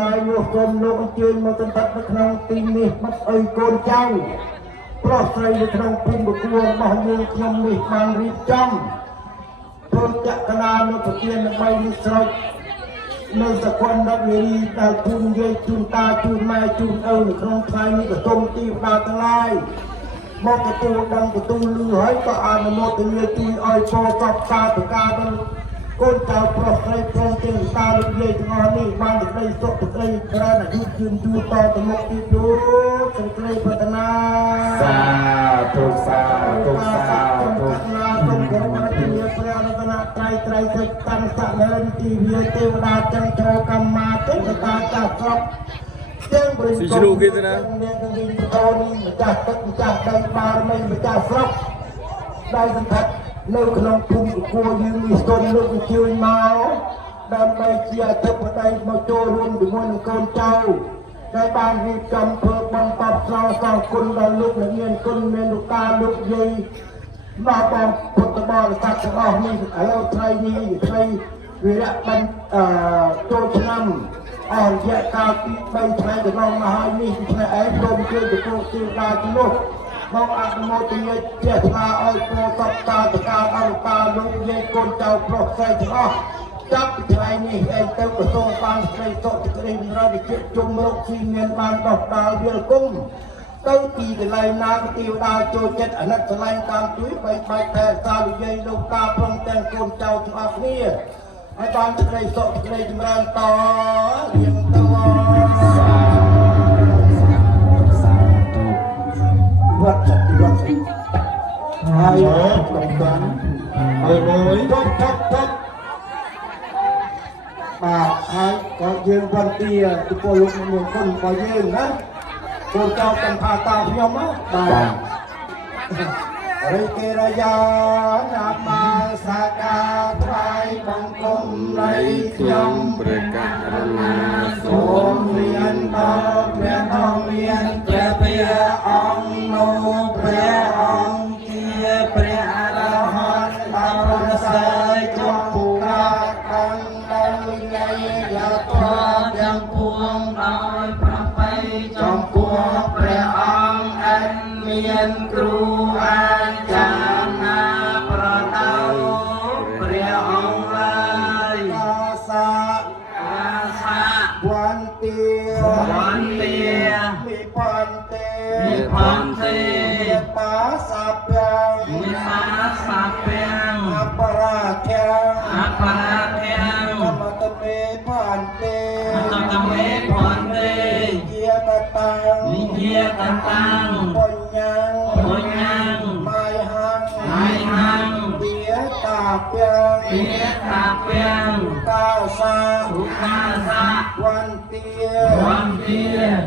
ឡាយយកគុំលោកអញ្ជើញមកសម្បត្តិនៅក្នុងទីនេះបាត់អីកូនចៅប្រុសស្រីនៅក្នុងភូមិបកួររបស់យើងខ្ញុំនេះបានរៀបចំព្រមចក្រណានៅប្រធានដើម្បីនេះស្រោចនៅសកលរដ្ឋនារីដែលជូនយាយជូនតាជូនម៉ែជូនឪនៅក្នុងថ្ងៃនេះក៏សូមទីបាទាំងឡាយមកទទួលដឹងទទួលលឺហើយក៏អនុមោទនាជួយឲ្យពោកប់សាប្រការដល់កូនចៅប្រុសស្រីព្រមទាំងតាលោកយាយទាំងអស់នេះបានសេចក្តីសុខសេចក្តីក្រើនអាយុជឿនយូរតទៅមុខទៀតលោកសេចក្តីប្រាថ្នាសាធុសាធុសាធុសូមគោរពអរគុណព្រះរតនត្រ័យត្រៃទឹកតាំងសក្តិទីវាទេវតាចន្ទរកម្មាទេវតាចាស់ស្រុកទាំងបរិសុទ្ធអ្នកនឹងវិញបតនេះម្ចាស់ទឹកម្ចាស់ដីបារមីម្ចាស់ស្រុកដែលសង្ឃឹមនៅក្នុងភូមិកគួរយើងនេះសូមលោកអញ្ជើញមកដើម្បីជាអធិបតីមកចូលរួមជាមួយនឹងកូនចៅដែលបានរៀបចំធ្វើបន្តតបស្នងសងគុណដល់លោកអ្នកមានគុណមានលោកតាលោកយាយមកបងពុទ្ធបរិស័ទទាំងអស់នេះឥឡូវថ្ងៃនេះថ្ងៃវិរៈបញ្ញចូលឆ្នាំអស់រយៈកាលពី3ថ្ងៃកន្លងមកហើយនេះថ្ងៃឯងសូមជួយទទួលទានដល់ជំនួសមកអនុមោទនាជាថ្លាឲ្យពោតបតាតកាអរតាលោកយាយកូនចៅប្រុសស្រីទាំងអស់ចាប់ពីថ្ងៃនេះឯងទៅប្រសូនបានស្រីសុខសេចក្តីនិរន្តរជាតិជុំរកស៊ីមានបានដោះដាល់វាលគុំទៅទីកន្លែងណាទេវតាចូលចិត្តអាណិតស្រឡាញ់តាមជួយបីបាច់តែសាលោកយាយលោកតាព្រមទាំងកូនចៅទាំងអស់គ្នាហើយបានសេចក្តីសុខសេចក្តីចម្រើនតរៀងទៅវត្តវត្តហើយតំតាន់ហើយមួយតបបាទហើយក៏យើងវត្តទីទៅពលលោកមានគុណក៏យើងណាគូចៅទាំងផាតាខ្ញុំណាបាទរិកេរយាណាមាសាកាថ្វាយបង្គំនៃខ្ញុំព្រះករុណាសូមរៀនដល់ព្រះអង្គមានព្រះភិយអង្គនោះព្រះអង្គជាព្រះអរហន្តដល់ប្រសើរចុះពូកាកាន់ដល់នៃយកធម៌ទាំងពួងដោយប្រពៃចំពោះព្រះអង្គអិនមានគ្រូអាចារ្យណាប្រដៅព្រះអង្គឡើយអាសាវន្ទាមិផន្ទេបាសាពាំងអបរាធំមតមេផន្ទេជាតតាំងបញ្ញងម៉ៃហੰទាតាពាំងកាសាវន្ទា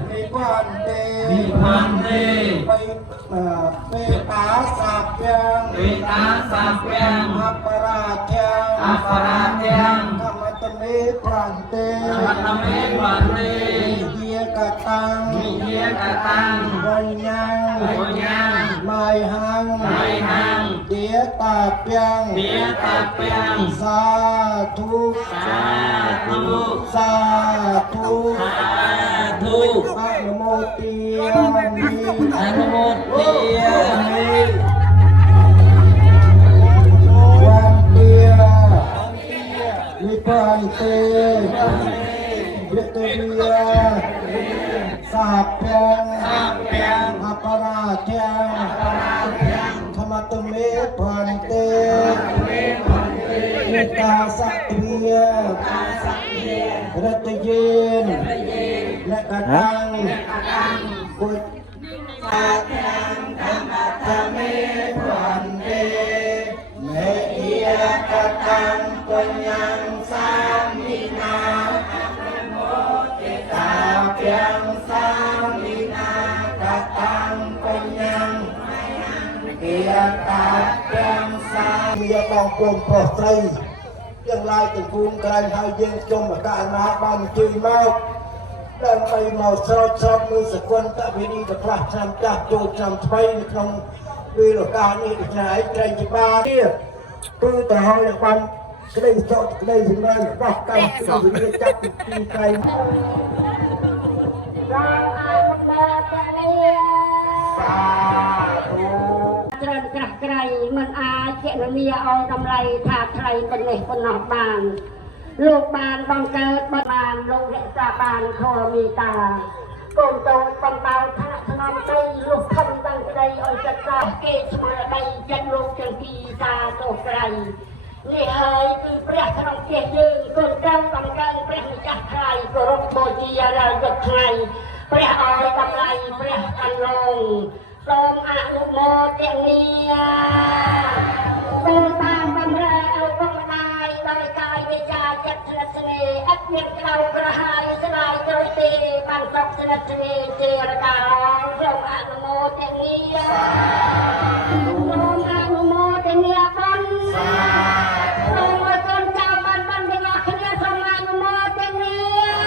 និផន្ទេបេតាសាពាំងអបរាធំកម្មតមេផន្ទេជាកតាំងបញ្ញងម៉ៃហੰទាតាពាំងសាធុអនុមោទនាវន្ទានិផន្ទេយតវិសាពាំងអបរាធំធម្មតមេផន្ទេមេតាសក្តិរតយេនលកតាំងពុទ្ធសាធម្មមេផន្ទេមេយកតាំងបញ្ញងសាមិណាតាពាំងសាមិណាកតាំងបញ្ញងទាតាពាំងសាមានបងប្អូនប្រុសស្រីទាំងឡាយទាំងពួងក្រែងហើយយើងខ្ញុំអកាណាបានអញ្ជើញមកដើម្បីមកស្រោចស្រពលើសកលតវិនីប្រផ្លាស់ឆ្នាំចាស់ចូលឆ្នាំថ្មីនៅក្នុងពេលឱកាសនេះដូច្នេះឯងក្រែងជាបានទៀតគឺទៅឲ្យបានក្តីសុខក្តីចម្រើនរបស់កម្មវិធីចាប់ពីថ្ងៃ เราอาบุญมาแต่เรีย สาธุ เจริญกระไกรมันอาเจนเนียเอากำไรถาไทยเป็นเอกเป็นหอกบานลูกบานบังเกิดบานลงเรศบานโทมีตาโกนโตบังเบาธนาธนามใจลูกทำตั้งใจอ่อยจัดตาเกศมาใบจันลูกจันทีตาโตไกรนี่เอ้ยคือเปรียกขนมเกียรยืนคนเจ้ากำกันเปรียกจักใครกรบโบจีอะไรจักใครเปรียกอ้อยกำไรเปรียกกันลงทรงอนุโมทนียาบุญตามบำเรเอาบุญนายโดยกายวิจารจัตรสเนอัตเมียเรากระหายสลายโดยเตบังตกสนัสเนเจรกาทรงอนุโมทนียาทรงอนุโมทนียาบันทรงมาจนเจ้าบันบันเป็นอาคเนียทรงอนุโมทนียา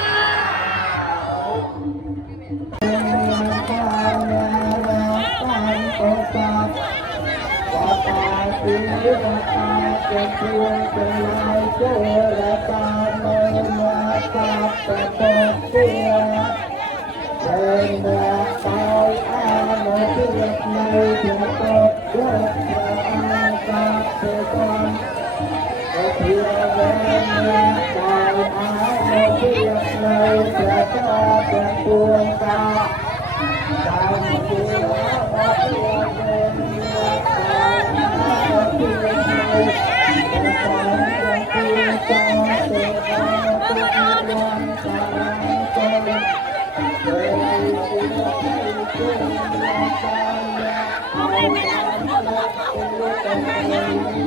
Thank you.